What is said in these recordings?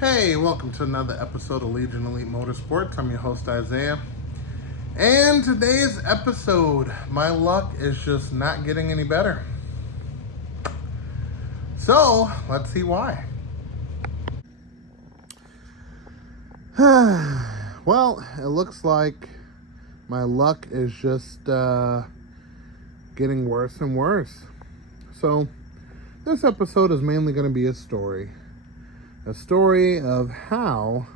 Hey, welcome to another episode of Legion Elite Motorsports. I'm your host, Isaiah. And today's episode, my luck is just not getting any better. So, let's see why. Well, it looks like my luck is just getting worse and worse. So, this episode is mainly going to be a story of how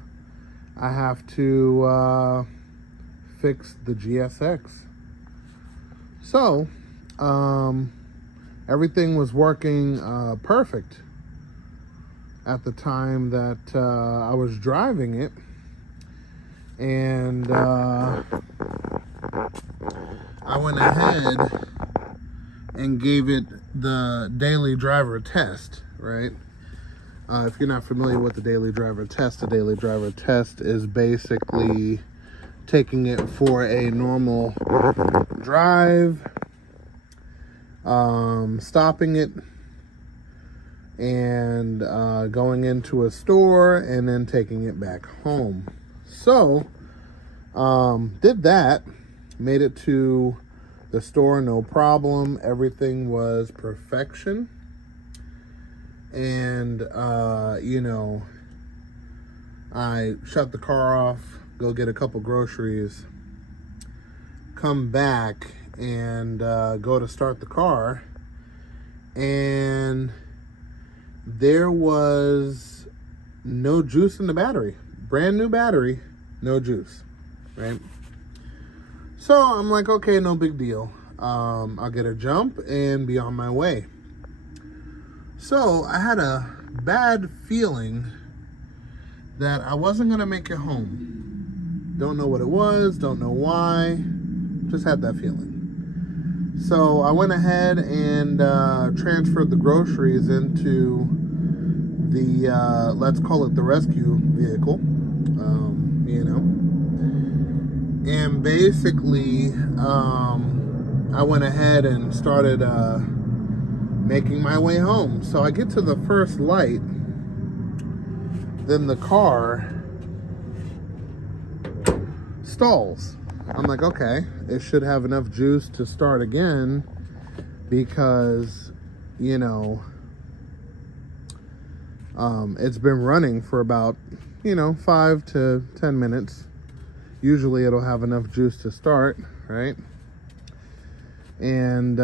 I have to fix the GSX. So, everything was working perfect at the time that I was driving it, and I went ahead and gave it the daily driver test, right? If you're not familiar with the daily driver test is basically taking it for a normal drive, stopping it, and going into a store, and then taking it back home. So, did that, made it to the store, no problem. Everything was perfection. And, I shut the car off, go get a couple groceries, come back and go to start the car. And there was no juice in the battery. Brand new battery, no juice, right? So I'm like, okay, no big deal. I'll get a jump and be on my way. So I had a bad feeling that I wasn't going to make it home. Don't know what it was, don't know why, just had that feeling. So I went ahead and transferred the groceries into the, let's call it the rescue vehicle, And basically, I went ahead and started making my way home. So I get to the first light, then the car stalls. I'm like, okay, it should have enough juice to start again, because it's been running for about 5 to 10 minutes. Usually it'll have enough juice to start, right? And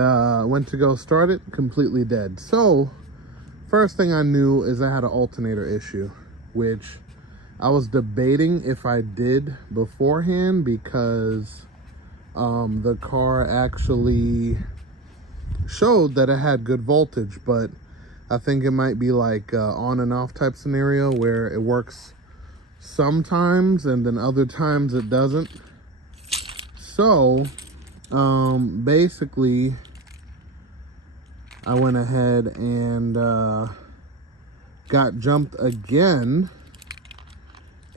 went to go start it, completely dead. So first thing I knew is I had an alternator issue, which I was debating if I did beforehand, because the car actually showed that it had good voltage, but I think it might be like on and off type scenario where it works sometimes and then other times it doesn't. So basically I went ahead and got jumped again,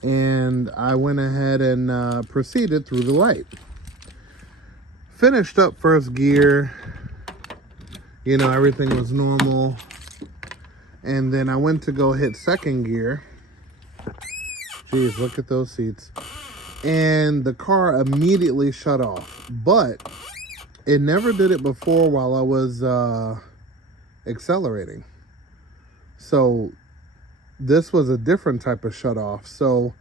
and I went ahead and proceeded through the light. Finished up first gear, everything was normal, and then I went to go hit second gear. Jeez, look at those seats. And the car immediately shut off, but it never did it before while I was accelerating. So this was a different type of shut off. So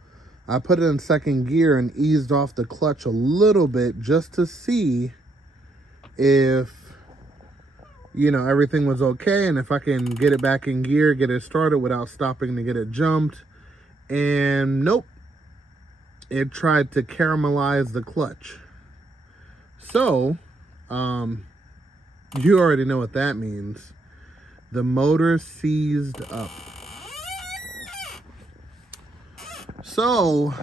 I put it in second gear and eased off the clutch a little bit just to see if everything was okay, and if I can get it back in gear, get it started without stopping to get it jumped. And nope, it tried to caramelize the clutch. So you already know what that means. The motor seized up. So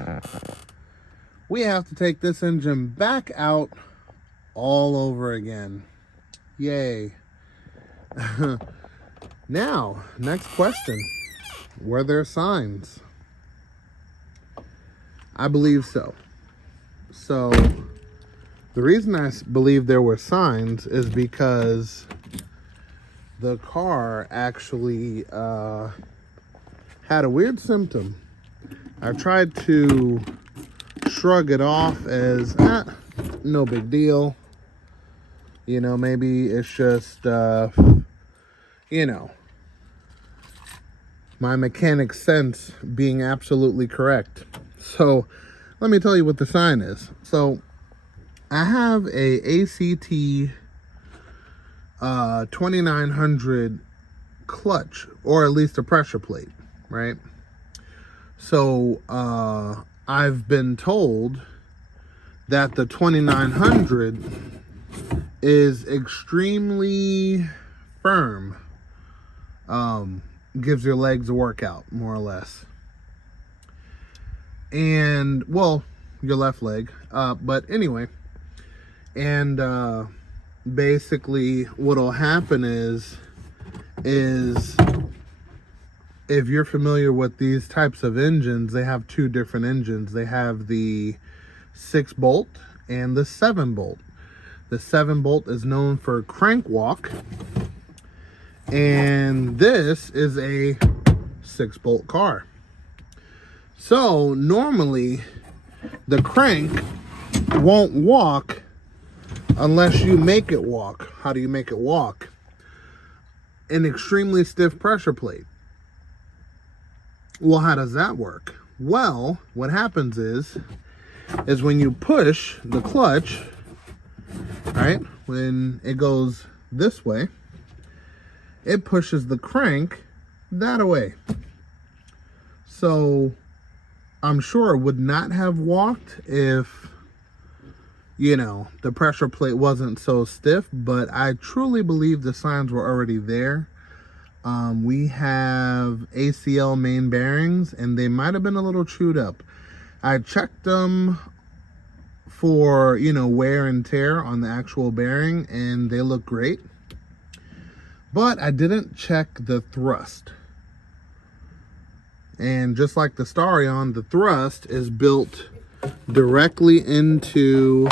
we have to take this engine back out all over again. Yay. Now, next question. Were there signs? I believe so. So the reason I believe there were signs is because the car actually had a weird symptom. I tried to shrug it off as no big deal. You know, maybe it's just, you know, my mechanic sense being absolutely correct. So let me tell you what the sign is. So I have a ACT 2900 clutch, or at least a pressure plate, right? So I've been told that the 2900 is extremely firm. Gives your legs a workout, more or less. And, well, your left leg. But anyway, and basically what'll happen is if you're familiar with these types of engines, they have two different engines. They have the 6-bolt and the 7-bolt. The 7-bolt is known for crank walk, and this is a 6-bolt car. So normally the crank won't walk unless you make it walk. How do you make it walk? An extremely stiff pressure plate. Well, how does that work? Well, what happens is when you push the clutch, right, when it goes this way, it pushes the crank that way. So I'm sure it would not have walked if, you know, the pressure plate wasn't so stiff, but I truly believe the signs were already there. We have ACL main bearings, and they might have been a little chewed up. I checked them for, you know, wear and tear on the actual bearing, and they look great. But I didn't check the thrust. And just like the Starion, the thrust is built directly into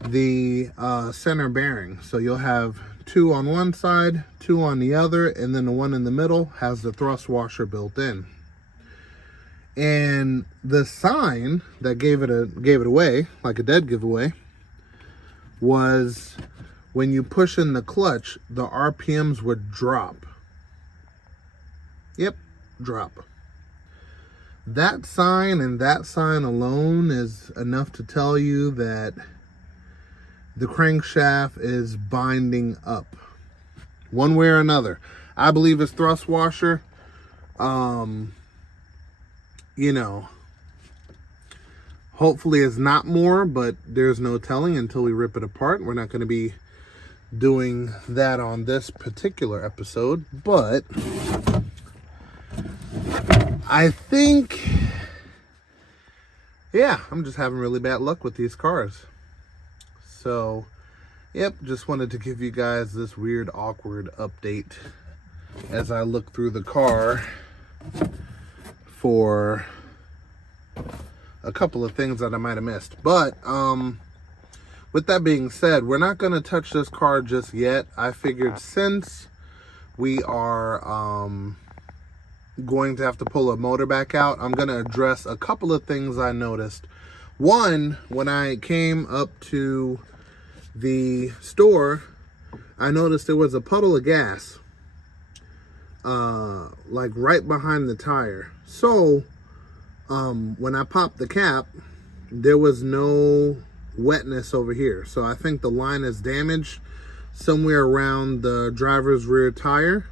the center bearing. So you'll have 2 on one side, 2 on the other, and then the one in the middle has the thrust washer built in. And the sign that gave it away, like a dead giveaway, was when you push in the clutch, the RPMs would drop. Yep, drop. That sign and that sign alone is enough to tell you that the crankshaft is binding up one way or another. I believe it's thrust washer. You know, hopefully it's not more, but there's no telling until we rip it apart. We're not going to be doing that on this particular episode, but I think, yeah, I'm just having really bad luck with these cars. So, yep, just wanted to give you guys this weird, awkward update as I look through the car for a couple of things that I might have missed. But, with that being said, we're not going to touch this car just yet. I figured since we are going to have to pull a motor back out, I'm going to address a couple of things I noticed. One, when I came up to the store, I noticed there was a puddle of gas, like right behind the tire. So, when I popped the cap, there was no wetness over here. So I think the line is damaged somewhere around the driver's rear tire.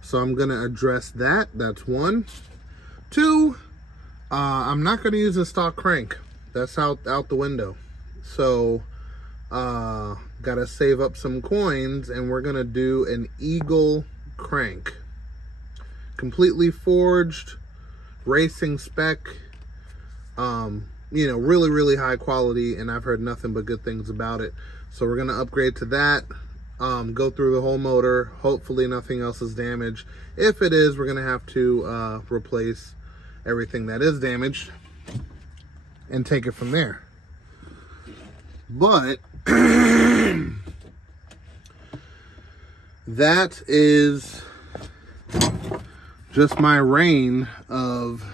So I'm going to address that. That's one. Two, I'm not going to use a stock crank. That's out the window. So, got to save up some coins, and we're going to do an Eagle crank. Completely forged, racing spec, you know, really, really high quality, and I've heard nothing but good things about it. So we're going to upgrade to that. Go through the whole motor. Hopefully nothing else is damaged. If it is, we're going to have to replace everything that is damaged and take it from there. But that is just my reign of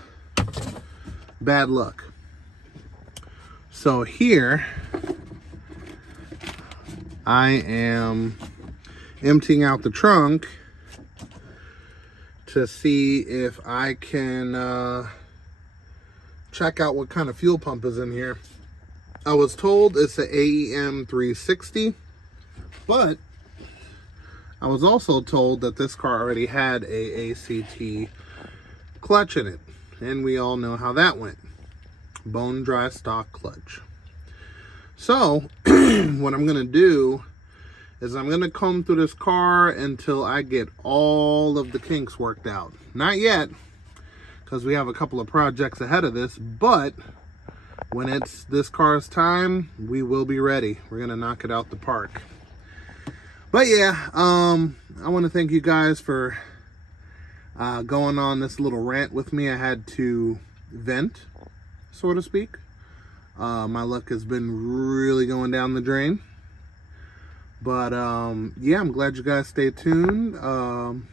bad luck. So here I am emptying out the trunk to see if I can check out what kind of fuel pump is in here. I was told it's an AEM 360, but I was also told that this car already had a ACT clutch in it, and we all know how that went. Bone dry stock clutch. So what I'm gonna do is I'm gonna comb through this car until I get all of the kinks worked out. Not yet, because we have a couple of projects ahead of this, but when it's this car's time, we will be ready. We're gonna knock it out the park. But yeah, I want to thank you guys for going on this little rant with me. I had to vent, so to speak. My luck has been really going down the drain. But yeah, I'm glad you guys stayed tuned. And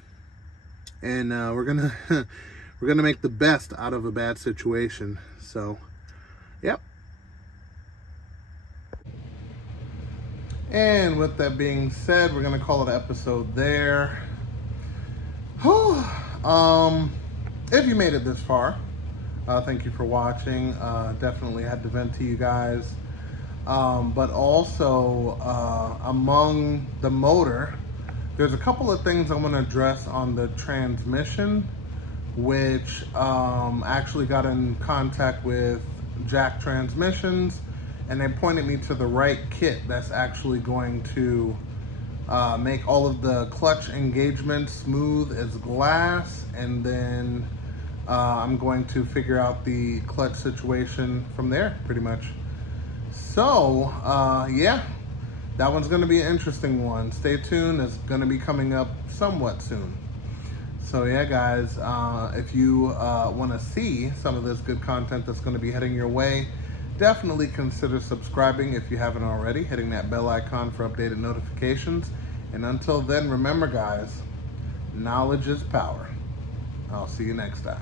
we're gonna make the best out of a bad situation. So, yep. And with that being said, we're gonna call it an episode there. If you made it this far, thank you for watching. Definitely had to vent to you guys. But also, among the motor, there's a couple of things I want to address on the transmission, which actually got in contact with Jack Transmissions, and they pointed me to the right kit that's actually going to make all of the clutch engagements smooth as glass, and then I'm going to figure out the clutch situation from there, pretty much. So, yeah, that one's going to be an interesting one. Stay tuned. It's going to be coming up somewhat soon. So, yeah, guys, if you want to see some of this good content that's going to be heading your way, definitely consider subscribing if you haven't already, hitting that bell icon for updated notifications. And until then, remember, guys, knowledge is power. I'll see you next time.